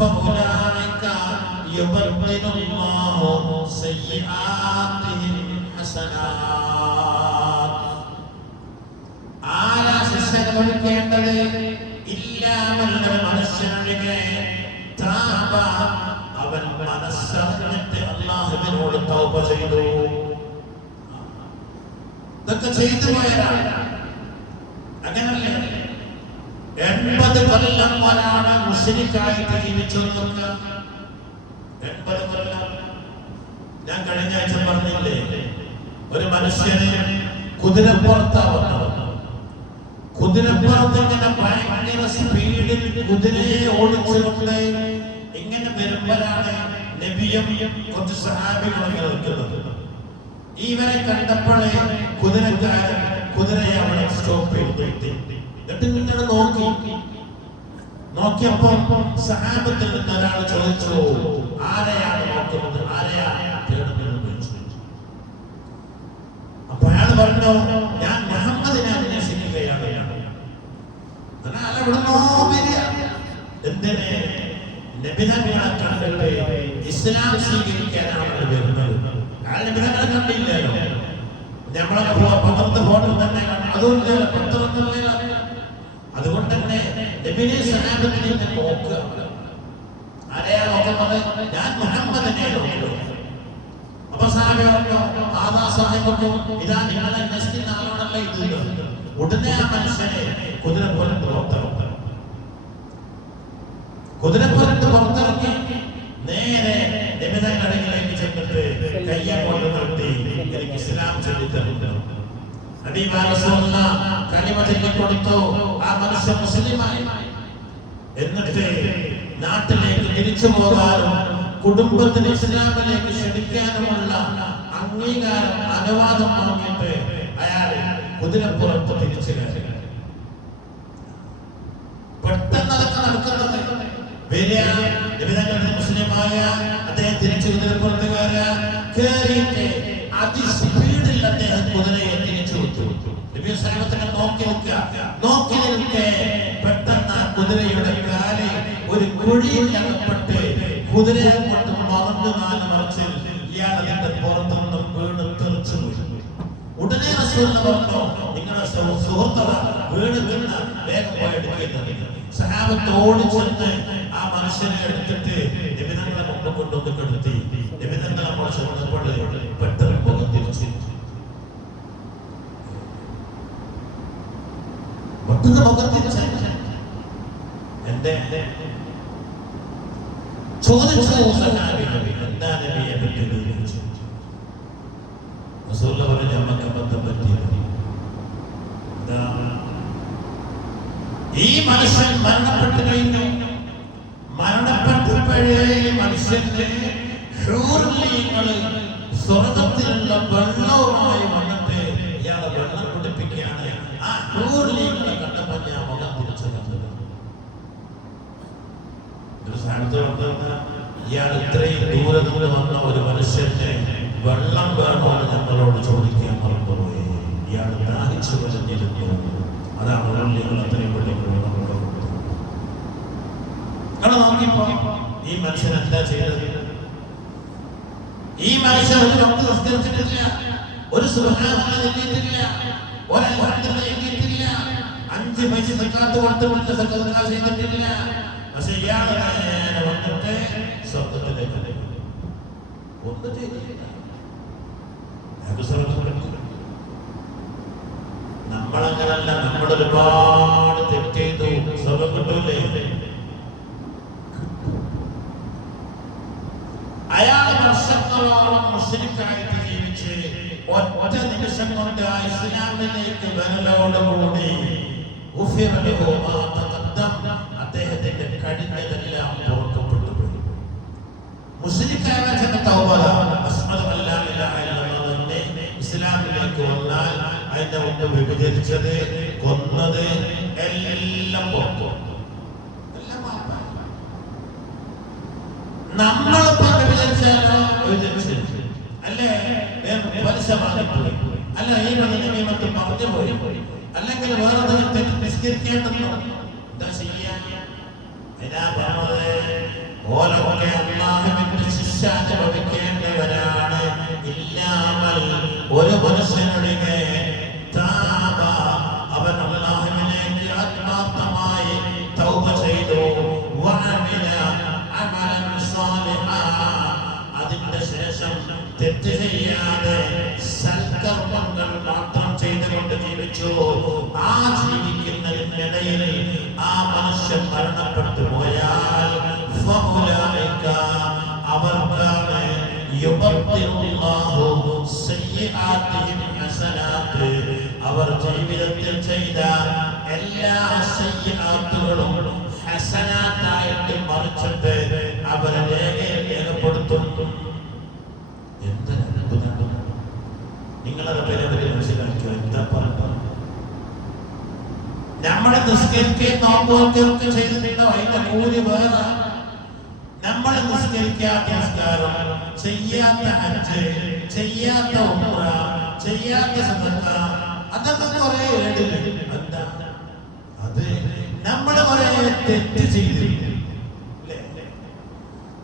فأولئك يبدل الله سيئاتهم حسنات. ആരാ ശിക്ഷ അനുഭവിക്കേണ്ടത്? ഇല്ലാമല്ല മനുഷ്യനിಗೆ താബ, അവൻ മനസ്സറിഞ്ഞിട്ട് അല്ലാഹുവിനോട് തൗബ ചെയ്തു. ഇതൊക്കെ ചെയ്തു പോയവരാണ്. അങ്ങനല്ലേ 80 കൊല്ലം ഒരാള് മുശ്രിക്കായിട്ട് ജീവിച്ചു നോക്കുക. 80 കൊല്ലം. ഞാൻ കഴിഞ്ഞ ആഴ്ച പറഞ്ഞില്ലേ, ഒരു മനുഷ്യന് കുതിരപ്പുറത്താ വന്നത്. കുതിരപ്പുറത്ത് ഇങ്ങനെ ഭയങ്കര സ്പീഡിൽ കുതിരയെ ഓടിച്ചുകൊണ്ട് ഇങ്ങനെ വരുമ്പോഴാണ് നബിയും കുറച്ച് സഹാബികളും നിൽക്കുന്നത്. ഇവരെ കണ്ടപ്പോഴേ കുതിരക്കാരൻ കുതിരയെ അവിടെ സ്റ്റോപ്പ് ചെയ്തു. എന്നിട്ട് ഇങ്ങനെ നോക്കിയപ്പോ സഹാബത്തിൽ നിന്ന് ഒരാൾ ചോദിച്ചു, ആരെയാണ് നോക്കുന്നത്, ആരെയാണ് തേടുന്നത്? അപ്പൊ അയാൾ പറഞ്ഞു, ഞാൻ മുഹമ്മദിനെ അന്വേഷിക്കുകയാണ്. എന്തിനെ? നബിതങ്ങളെ കണ്ടിട്ട് ഇസ്ലാം സ്വീകരിക്കാനാണ് വരുന്നത്. അയാൾ നബിതങ്ങളെ കണ്ടില്ലല്ലോ. നമ്മളെ പത്രത്തെ ഫോട്ടോ തന്നെ അതുകൊണ്ട് അതുകൊണ്ട് തന്നെ നബിനെ സഹാബത്തിനെ നോക്കുക. ആരെയാ നോക്കുന്നത്? ഞാൻ മുഹമ്മദിനെ നോക്കുന്നു. അപ്പൊ ഇതാ നിങ്ങളെ അന്വേഷിക്കുന്ന ആളാണല്ലോ ഇത്. ഉടനെ ആ മനുഷ്യനെ കുതിരപ്പുറത്ത് പുറത്തിറങ്ങി നേരെ നബിതങ്ങളിലേക്ക് ചെന്നിട്ട് കയ്യെ കൊണ്ട് നിർത്തി, എനിക്ക് ഇസ്ലാം ചൊല്ലിത്തരുന്നു. കലിമ ചൊല്ലിക്കൊടുത്തു. ആ മനുഷ്യൻ മുസ്ലിമായി. എന്നിട്ട് നാട്ടിലേക്ക് തിരിച്ചു പോകാനും കുടുംബത്തിന് ഇസ്ലാമിലേക്ക് ക്ഷണിക്കാനുമുള്ള അംഗീകാരം അനുവാദം വാങ്ങിയിട്ട് അയാൾ കുതിരപ്പുറത്ത് തിരിച്ചു കയറി. പെട്ടെന്ന് അതൊക്കെ നടക്കുന്നത് മുസ്ലിമായ അദ്ദേഹം തിരിച്ചു കുതിരപ്പുറത്ത് കയറിയിട്ട് അതിസ്പീഡിൽ അദ്ദേഹം കുതിരയെ തിരിച്ചു വിട്ടു. നോക്കി നിൽക്കെ പെട്ടെന്ന് ആ കുതിരയുടെ കാല് ഒരു കുഴിയിൽ അകപ്പെട്ട് കുതിരയെ കൊണ്ട് മറന്നു മറിച്ച് ഇയാൾ അതിന്റെ പുറത്തുനിന്നും വീണ് തെറിച്ചു പോയി. ഉടനെ റസൂൽ പറഞ്ഞു, നിങ്ങളുടെ സുഹൃത്തുക്കളെ വീടുന്ന വേഗം പോയെടുക്കുന്നത്. സഹാബത്ത് ഓടിച്ചെന്ന് ആ മനുഷ്യനെ എടുത്തിട്ട് നബിതങ്ങളെ മുമ്പ് കൊണ്ടൊന്ന് കെടുത്തി. നബിതങ്ങളെ കുറച്ച് കൊണ്ടപ്പോൾ പെട്ടെന്ന് മുഖം തിരിച്ചു. പെട്ടെന്ന് മുഖം തിരിച്ചു. എന്റെ ചോദിച്ചു സഹാബി, എന്താ നബിയെ പറ്റി ചോദിച്ചു. റസൂൽ പറഞ്ഞു, നമുക്ക് അബദ്ധം പറ്റിയത്. ഈ മനുഷ്യൻ മരണപ്പെട്ടു കഴിഞ്ഞു. മരണപ്പെട്ടപ്പോഴേ മനുഷ്യന്റെ സ്വർഗത്തിലുള്ള വെള്ളവുമായി വന്നിട്ട് ഇയാളെ വെള്ളം കുടിപ്പിക്കുകയാണ്. ആ ഹൂർലീങ്ങളെ കണ്ടപ്പോൾ ഞാൻ മുഖം തിരിച്ചു കണ്ടത്. ഇയാൾ ഇത്രയും ദൂരെ വന്ന ഒരു മനുഷ്യന്റെ വെള്ളം വേണമെന്ന് ഞങ്ങളോട് ചോദിക്കാൻ മറന്നുപോയി. ഇയാൾ ദാഹിച്ചു കഴിഞ്ഞിരുന്നു. അതാണ് ഹൂർലീങ്ങൾ അത്രയും വലിയ വെള്ളം നോക്കിയപ്പോ ഈ മനുഷ്യൻ എന്താ ചെയ്തത്? ഈ മനുഷ്യൻ ഒരു വക്ത് സംസ്കരിച്ചിട്ടില്ല, ഒരു സുബ്ഹാനല്ലാഹ് ചൊല്ലിയിട്ടില്ല, ഒരു അൽഹംദുലില്ലാഹ് ചൊല്ലിയിട്ടില്ല, 5 പൈസ സക്കാത്ത് കൊടുത്തിട്ട് സക്കാത്ത് ചെയ്തിട്ടില്ല. പക്ഷെ ഇയാൾ വന്നിട്ട് സ്വർഗ്ഗത്തിലേക്ക് ഒന്നും ചെയ്തിട്ടില്ല. നമ്മളങ്ങനല്ല, നമ്മൾ ഒരുപാട് തെറ്റ് ചെയ്തു. സ്വർഗ്ഗം കിട്ടൂലേ? അയാൾ വർഷങ്ങളോളം മുസ്ലിമായിട്ട് ജീവിച്ച് ഒറ്റ നിമിഷം കൊണ്ട് ആ ഇസ്ലാമിലേക്ക് വരലോടുകൂടി അദ്ദേഹത്തിന്റെ കഴിഞ്ഞതെല്ലാം ഓർക്കപ്പെട്ടു പോയി. മുസ്ലിക്കാരെ ഇസ്ലാമിലേക്ക് വന്നാൽ അതിന്റെ മുമ്പ് വിഭജിച്ചത്, കൊന്നത് എല്ലാം ഓർത്തു. നമ്മളിപ്പോ വിഭജിച്ചാലോ അല്ലേ? പലിശ വാങ്ങിപ്പോയി, അല്ല ഈ നിയമത്തെ പറഞ്ഞു പോയി, അല്ലെങ്കിൽ വേറെ നിസ്കരിക്കേണ്ടെന്നോ എന്താ ചെയ്യാൻ? അതിനാ പറഞ്ഞത് ഓരൊക്കെ അല്ലാഹുവിന്റെ ശിക്ഷ അനുഭവിക്കേണ്ടവരാണ്. ഇല്ലാമൽ ഒരു മനുഷ്യനൊഴികെ താബ അവൻ അല്ലാഹുവിലേക്ക് ആത്മാർത്ഥമായി തൗബ ചെയ്തു, വഅമില അമലൻ സാലിഹാ അതിന്റെ ശേഷം തെറ്റ് ചെയ്യാതെ സൽക്കർമ്മങ്ങൾ മാത്രം ചെയ്തുകൊണ്ട് ജീവിച്ചു. ആ ജീവിക്കുന്നതിനിടയിൽ ആ മനുഷ്യൻ മരണപ്പെട്ടു പോയാൽ ഫഉലൈക അവർക്കാണ് യുബദ്ദിലുല്ലാഹു സയ്യിആതിഹിം ഹസനാത്ത് അവർ ജീവിതത്തിൽ ചെയ്ത എല്ലാ സയ്യിആത്തുകളും ഹസനാത്തായിട്ട് മറിച്ചിട്ട് അവരെ രേഖപ്പെടുത്തും. എന്ത് നിങ്ങളത് പേരെ മനസ്സിലാക്കുക. എന്താ പറഞ്ഞത്? നമ്മളെ നിസ്കരിക്കുകയും നോക്കുകയൊക്കെ ചെയ്തിട്ടുണ്ടോ? അതിന്റെ കൂലി വേറെ. നമ്മൾ നിസ്കരിക്കാത്ത നിസ്കാരം, ചെയ്യാത്ത ഹജ്ജ്, ചെയ്യാത്ത ഉംറ, ചെയ്യാത്ത സദഖ, അതൊക്കെ കുറെ എന്താ അത് നമ്മൾ കുറെ തെറ്റ് ചെയ്തിരുന്നു.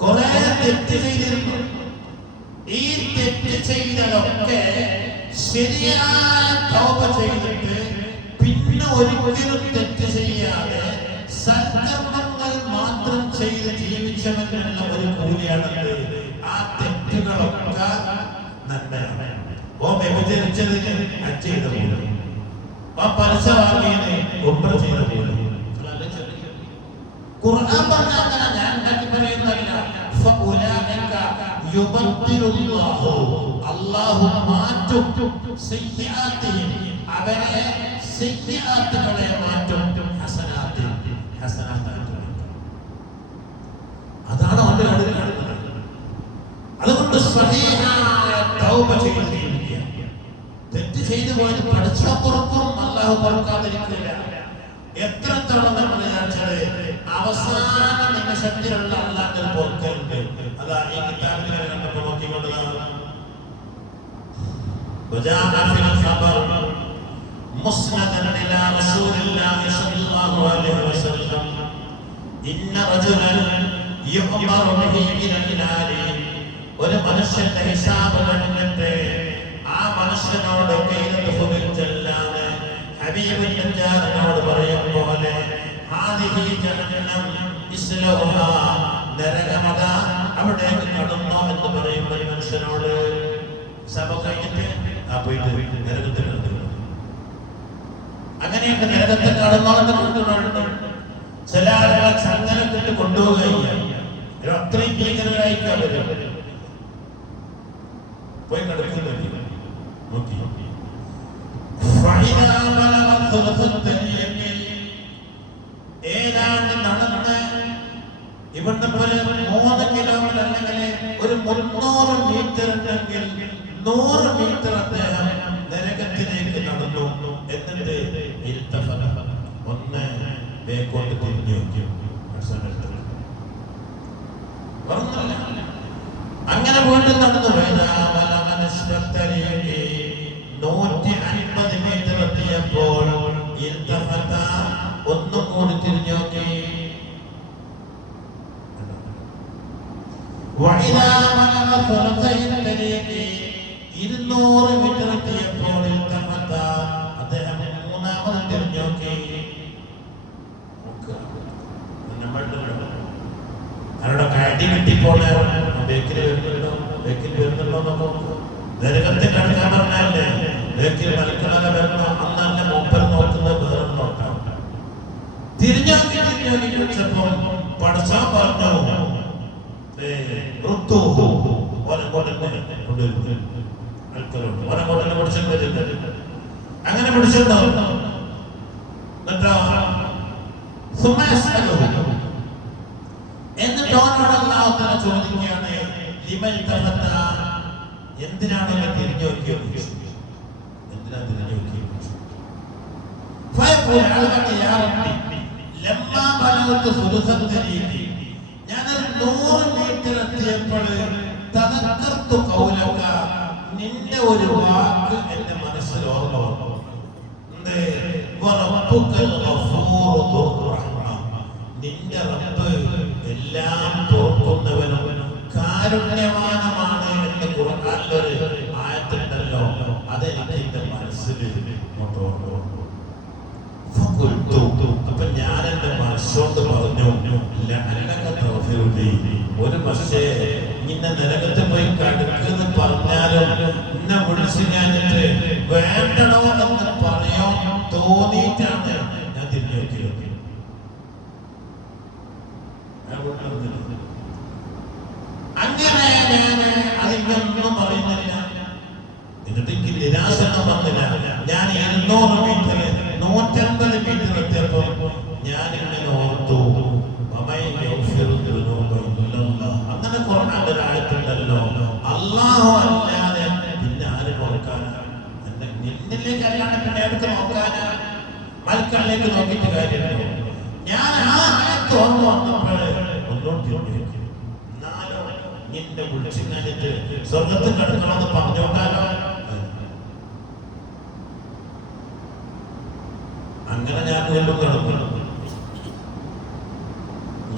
കുറെ തെറ്റ് ചെയ്തിരുന്നു. ഈ തെറ്റ് ചെയ്തതൊക്കെ ശരിയായ തൗബ ചെയ്തിട്ട് പിന്നെ ഒരിക്കലും തെറ്റ് ചെയ്യാതെ സൽക്കർമ്മങ്ങൾ മാത്രം ചെയ്ത് ജീവിച്ചവനുള്ള ഒരു കൂലിയാണത്. ആ തെറ്റുകളൊക്കെ നന്മയാണ്. ഓ വ്യഭിചരിച്ചതിന് ഹജ്ജ് ചെയ്ത പോലെ, ആ പലിശ വാങ്ങിയതിന് ഉംറ ചെയ്ത പോലെ. ഖുർആൻ പറഞ്ഞ അങ്ങനെ ഞാൻ ഉണ്ടാക്കി പറയുന്നതല്ല. അല്ലാഹു മാറ്റും സയ്യിആതിഹിം അവരെ സയ്യിആത്തുകളെ മാറ്റും ഹസനാത്താക്കി. അതാണ് അവന്റെ അടുത്ത് കാണുന്നത്. അതുകൊണ്ട് സ്വഹീഹായ തൗബ ചെയ്ത് തെറ്റ് ചെയ്തു പോയി പഠിച്ചാൽ പുറത്തും അല്ലാഹു പുറക്കാതിരിക്കില്ല. എത്രത്തോളം നമ്മൾ വിചാരിച്ചത് അവസാന നിമിഷത്തിലുള്ള അല്ലാഹുവിന്റെ പുറക്കലുണ്ട്. അതാ ഈ കിതാബിൽ കണ്ടപ്പോൾ നോക്കിക്കൊണ്ടതാണ്. مسندا الى رسول الله صلى الله عليه وسلم ان رجلا يؤمر به الى النار ഒരു മനുഷ്യന്റെ ഹിസാബ് കണ്ടിട്ട് ആ മനുഷ്യനോട് ചെല്ലാതെ ഹബീബ് നജാറിനോട് പറയും പോലെ ഹാദിഹി ജഹന്നം ഇസ്ലൗഹാ നരകമത അവിടേക്ക് കടന്നോ എന്ന് പറയുമ്പോൾ മനുഷ്യനോട് സഭ കഴിഞ്ഞിട്ട് ആ പോയിട്ട് നരകത്തിൽ കടന്നു. അങ്ങനെയൊക്കെ നരകത്തിൽ കടന്നോളെന്ന് കൊണ്ടുവരുന്നുണ്ട്. ചില ആളുകളെ ചങ്ങലത്തിട്ട് കൊണ്ടുപോവുകയാണ്. അത്രയും ഭീകരരായിരിക്കും അവര്. പോയി കിടക്കുന്നില്ല. നോക്കി ഏതാണ്ട് നടന്ന് ഇവിടുത്തെ പോലെ 3 കിലോമീറ്റർ അല്ലെങ്കിൽ ഒരു 300 മീറ്റർ ഉണ്ടെങ്കിൽ 100 മീറ്റർ അദ്ദേഹം നരകത്തിലേക്ക് നടന്നു. എന്നിട്ട് ഒന്ന് ബേക്കോട്ട് തിരിഞ്ഞു നോക്കി. അങ്ങനെ വീണ്ടും നടന്നു. 150 മീറ്റർ എത്തിയപ്പോൾ ഒന്നും കൂടി തിരിഞ്ഞു നോക്കി. 200 മീറ്റർ എത്തിയപ്പോൾ അദ്ദേഹം മൂന്നാമത് തിരിഞ്ഞു നോക്കി. അവരുടെ കാട്ടി കിട്ടിപ്പോലെ ബേക്കിൽ വരുന്നുണ്ടോ നോക്കൂ. നരകത്തിൽ കടക്കാൻ പറഞ്ഞാലേ ബേക്കിൽ മലക്കടല വരണോ അന്നല്ല മൂപ്പർ നോക്കുന്നത് വേറെ നോക്കാം. തിരിഞ്ഞു നോക്കി വെച്ചപ്പോൾ പഠിച്ചാൻ പറഞ്ഞു അങ്ങനെ പിടിച്ചിട്ടുണ്ടോ. എന്നിട്ട് ചോദിക്കുകയാണ് എന്തിനാണ് തിരിഞ്ഞു നോക്കിയത്? എന്തിനാ തിരിഞ്ഞു നോക്കിയത്? ഞാനൊരു 100 മീറ്റർ എത്തിയപ്പോൾ നിന്റെ ഒരു വാക്ക് എന്റെ മനസ്സിൽ ഓർമ്മ വന്നു. നിന്റെ റബ്ബ് എല്ലാം കാരുണ്യവാനമാണ് എന്ന് ഖുർആനിലൊരു ആയത്തുണ്ടല്ലോ. അതെനിക്ക് എന്റെ മനസ്സിൽ അപ്പൊ ഞാൻ എന്റെ മനസ്സോട് പറഞ്ഞു, ഒരു പക്ഷേ ഇന്ന നരകത്ത് പോയി കടുക്കെന്ന് പറഞ്ഞാലും എന്നെ വിളിച്ച് ഞാനിട്ട് വേണ്ടണോ എന്ന് പറയാൻ തോന്നിയിട്ടാണ് ഞാൻ തിരിഞ്ഞു നോക്കിയത്. അങ്ങനെ ഞാൻ അതിനൊന്നും പറയുന്നില്ല. എന്നിട്ട് എനിക്ക് നിരാശനം വന്നില്ല. ഞാൻ 200 മീറ്റർ 150 മീറ്റർ എത്തിയപ്പോ ഞാൻ ഇങ്ങനെ ഓർത്തു, അങ്ങനെ ഖുർആനിൽ ഒരു ആയത്തുണ്ടല്ലോ, അല്ലാഹു അല്ലാതെ പിന്നെ ആര് നോക്കാനാ? നിന്നിലേക്ക് അല്ലാതെ പിന്നെ എടുത്ത് നോക്കാനാ? മൽക്കളിലേക്ക് നോക്കിയിട്ട് കാര്യമില്ല. ഞാൻ ആ ആയത്ത് ഓർമ്മ വന്നപ്പോഴേ ഒന്നോട്ട് എന്നാലോ നിന്റെ വിളിച്ചിട്ട് സ്വർഗത്തിൽ കിടക്കണമെന്ന് പറഞ്ഞോട്ടാലോ. അങ്ങനെ ഞാൻ വീണ്ടും കിടന്നു.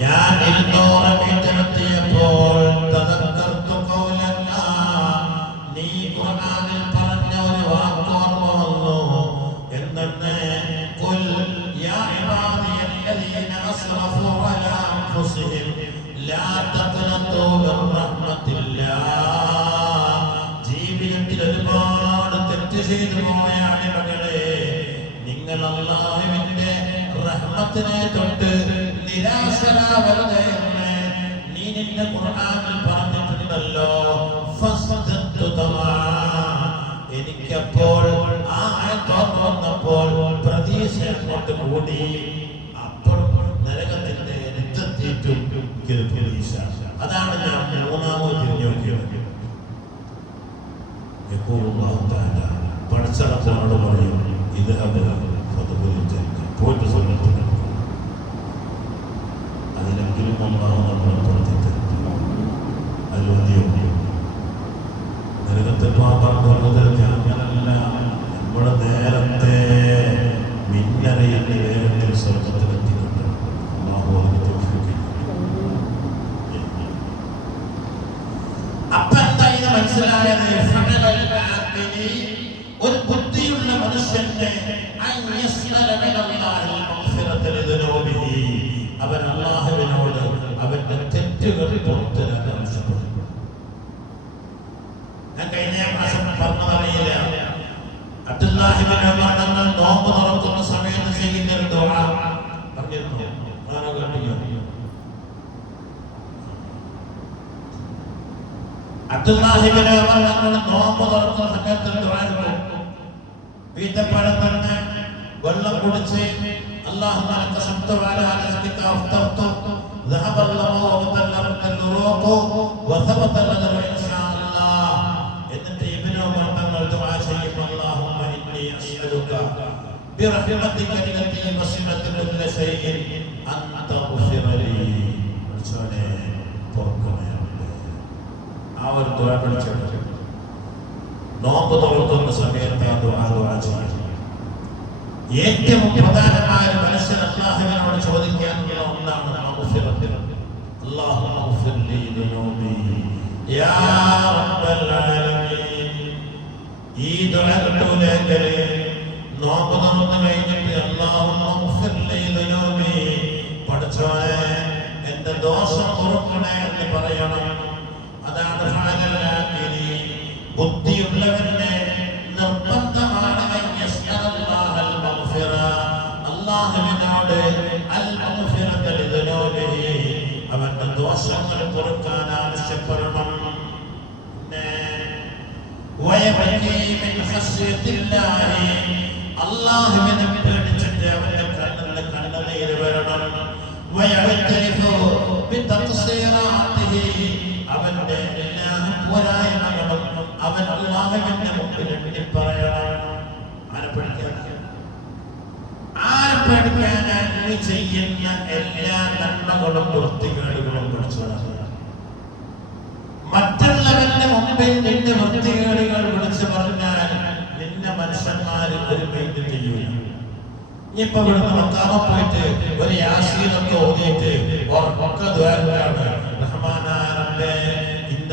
ഞാൻ 200 മീറ്റർ എത്തിയപ്പോൾ നീ ഖുർആനിൽ പറഞ്ഞ ഒരു വാക്ക് ഓർമ്മ വന്നു. എന്തെന്ന്? ഖുൽ യാ ഇബാദിയല്ലദീന അസ്റഫു അലാ അൻഫുസിഹിം ലാ തഖ്നതു മിർ റഹ്മത്തില്ലാഹ്. ജീവിതത്തിൽ ഒരുപാട് തെറ്റ് ചെയ്തു പോയ അടിമകളെ, നിങ്ങൾ അല്ലാഹുവിന്റെ റഹ്മത്തിനെ തൊട്ട് നിരാശരാവരുതേ. നീ നിന്റെ ഖുർആനിൽ പറഞ്ഞിട്ടുണ്ടല്ലോ, എനിക്കപ്പോൾ ആ ആയത്ത് വന്നപ്പോൾ പ്രതീക്ഷ കൊണ്ട് കൂടി. അപ്പോൾ നരകത്തിന്റെ രക്തത്തേറ്റും പ്രതീക്ഷ. അതാണ് ഞാൻ മൂന്നാമത് തിരിഞ്ഞു നോക്കിയത്. പഠിച്ചടപ്പോട് പറയും, ഇത് പോയിട്ട് സ്വർഗത്തിൽ അതിലെങ്കിലും നമ്മളെ പ്രവർത്തിച്ചു. അതിൽ മതിയോ? നരകത്തിൽ പറഞ്ഞത് ഞാനല്ല, നമ്മുടെ നേരത്തെ മിന്നറിയുന്ന വേഗത്തിൽ സ്വർഗത്തിലെത്തിക്കൊണ്ട് അപ്പൊ എന്താ മനസ്സിലായത്? ഒരു ബുദ്ധിയുള്ള മനുഷ്യന്റെ അവൻ അല്ലാഹുവിനോട് അവന്റെ തെറ്റുകൾ പുറത്തുതരാൻ ആവശ്യപ്പെടും. ഞാൻ കഴിഞ്ഞ മാസം പറഞ്ഞതറിയില്ല, അബ്ദുല്ലാഹി ഇബ്നു ഉമർ തങ്ങൾ നോമ്പ് തുറക്കുന്ന സമയത്ത് ചെയ്യുന്ന ഒരു ദുആ പറഞ്ഞിരുന്നു. ആരോ കേട്ടില്ല? അബ്ദുല്ലാഹി ഇബ്നു ഉമർ തങ്ങൾ നോമ്പ് തുറക്കുന്ന സമയത്ത് ഒരു ദുആ ചെയ്തു. വീട്ടപ്പഴം തന്നെ വെള്ളം കുടിച്ച് اللهم لك شفت وعلى رزقك افطرت ذهب الله وبلغت الروق وثبت الأجر إن شاء الله. എന്നിട്ട് ഇബ്നു ഉമർ തങ്ങൾ ദുആ ചെയ്യും, اللهم إني أسألك برحمتك التي وسعت كل شيء أن تغفر لي. ർച്ചോനെ പൊറുക്കണേ. ആ ഒരു ദുആ പഠിച്ചു. നോമ്പ് തുറക്കുന്ന സമയത്ത് ആ ദുആ ചെയ്യും. ഏറ്റവും പ്രധാനമായ മനുഷ്യൻ അല്ലാഹുവിനോട് ചോദിക്കാനുള്ള ഒന്നാണ് ഈ ദുആ കിട്ടൂലെങ്കിൽ നോമ്പ് തുറന്നു കഴിഞ്ഞിട്ട് പഠിച്ചോനെ എന്റെ ദോഷം പൊറുക്കണേ എന്ന് പറയണം. അതാണ് ബുദ്ധിയുള്ളവന്റെ നിർബന്ധമാണ് അല്ലാഹുവിനോട് അവന്റെ ദോഷങ്ങൾ പൊറുക്കാൻ ആവശ്യപ്പെടണം. അല്ലാഹുവിനെ പേടിച്ചിട്ട് അവന്റെ കണ്ണിൽ കണ്ണുനീര് വരണം. അവന്റെ എല്ലാ പോരായ്മകളും അവൻ അല്ലാഹുവിന്റെ മുമ്പിൽ എണ്ണി പറയണം. ആരെ പേടിക്കാൻ നീ ചെയ്യുന്ന എല്ലാ നന്മകളും വൃത്തികേടുകളും പഠിച്ചതാണ്. മറ്റുള്ളവന്റെ മുമ്പിൽ നിന്റെ വൃത്തികേടുകൾ വിളിച്ചു പറഞ്ഞാൽ നിന്നെ മനുഷ്യന്മാർ ഒരു മൈൻഡ് ചെയ്യൂല. ഇനിയിപ്പോ ഇവിടുന്ന് മക്കാമ പോയിട്ട് ഒരു യാസീനൊക്കെ ഓതിയിട്ട് ഒക്കെ ദ്വാരമാണ്, റഹ്മാനായ റബ്ബേ ഇന്ന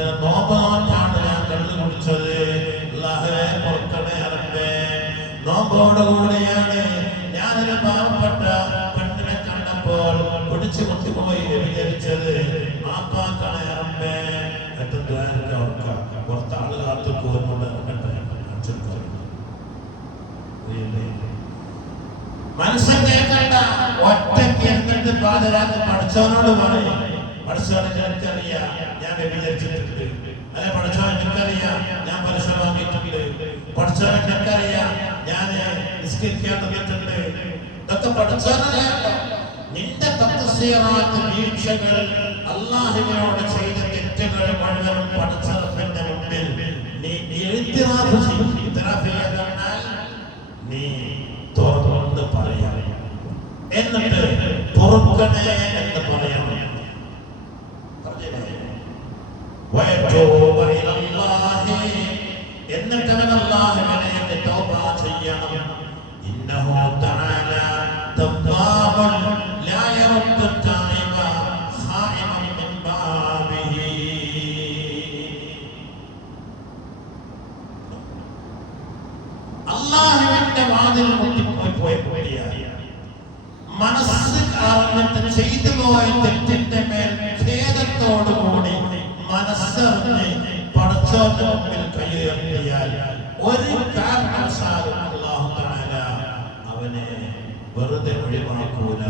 നോമ്പോടുകൂടിയാണ് ഞാനൊരു പാവപ്പെട്ട പെണ്ണിനെ കണ്ടപ്പോൾ പിടിച്ചു കൊണ്ടുപോയി വിചാരിച്ചത് മാപ്പാക്കളെ അമ്മേ പുറത്ത് ആള് കാത്തു കോർന്നോട് മനസ്സിൽ കേൾക്കണ്ട ഒറ്റയ്ക്ക് എന്നിട്ട് പാതരാത്ത് പഠിച്ചവനോട് പറയും പഠിച്ചവനെ എനിക്കറിയാം ഞാൻ വ്യഭിചരിച്ചിട്ടുണ്ട് അല്ലെ പഠിച്ചവൻ എനിക്കറിയാം ഞാൻ പലിശ വാങ്ങിയിട്ടുണ്ട് പഠിച്ചവൻ എനിക്കറിയാം ഞാൻ നിസ്കരിക്കാൻ തുടങ്ങിയിട്ടുണ്ട് ഇതൊക്കെ പഠിച്ചവനറിയാം നിന്റെ തത്വസീറാത്ത് വീഴ്ചകൾ അല്ലാഹുവിനോട് ചെയ്ത തെറ്റുകൾ മുഴുവൻ പഠിച്ചവന്റെ മുമ്പിൽ നീ ഇത്തിറാഫ് ചെയ്യും ഇത്തിറാഫ് ചെയ്യാൻ നീ തുറന്ന് പറയാം എന്നിട്ട് പൊറുക്കണേ എന്ന് പറയണം എന്നിട്ട് അവൻ അല്ലാഹുവിനെ തൗബ ചെയ്യണം ഇന്നഹു തആല തവ്വാബുൻ ലാ യറദ്ദു തൗബ ഖായിമൻ മിൻ ബാബിഹി അല്ലാഹുവിന്റെ വാതിൽ മുട്ടിപ്പോയി മനസ്സ് കാരണത്ത് ചെയ്തു പോയ തെറ്റിന്റെ മേൽ ഖേദത്തോടുകൂടി മനസ്സറിഞ്ഞ് പടച്ചോന്റെ മുമ്പിൽ കൈയുയർത്തിയാൽ ഒരു കാരണവശാലും അല്ലാഹു തആല അവനെ വെറുതെ ഒഴിവാക്കൂല.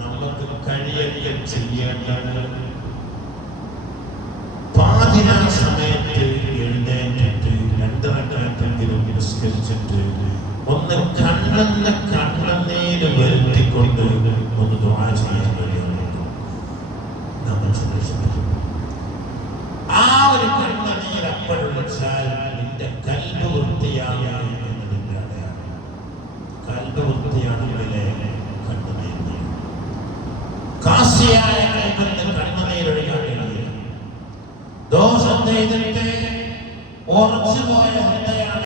നമുക്ക് കഴിയൊക്കെ ചെയ്യേണ്ടത് പാതിരാ സമയത്ത് എഴുന്നേറ്റിട്ട് 2 റക്അത്തെങ്കിലും നിസ്കരിച്ചിട്ട് ഒന്ന് കണ്ണുനീര് വരുത്തിക്കൊണ്ട് ഒന്ന് ദുആ ചെയ്യാൻ കഴിയുന്നുണ്ട്. നമ്മൾ ശ്രദ്ധിച്ചു ആ ഒരു കണ്ണുനീര് അപ്പോഴൊഴിച്ചാൽ നിന്റെ കൽബ് വൃത്തിയാണ് എന്നതിന്റെ അടയാളം. കൽബ് വൃത്തിയാണെങ്കിലേ കണ്ണുനീര് കാശിയായ കൽബിന്റെ കണ്ണുനീരൊഴിയാൻ കഴിയില്ല. ദോഷം ചെയ്തിട്ട് ഉറച്ചു പോയ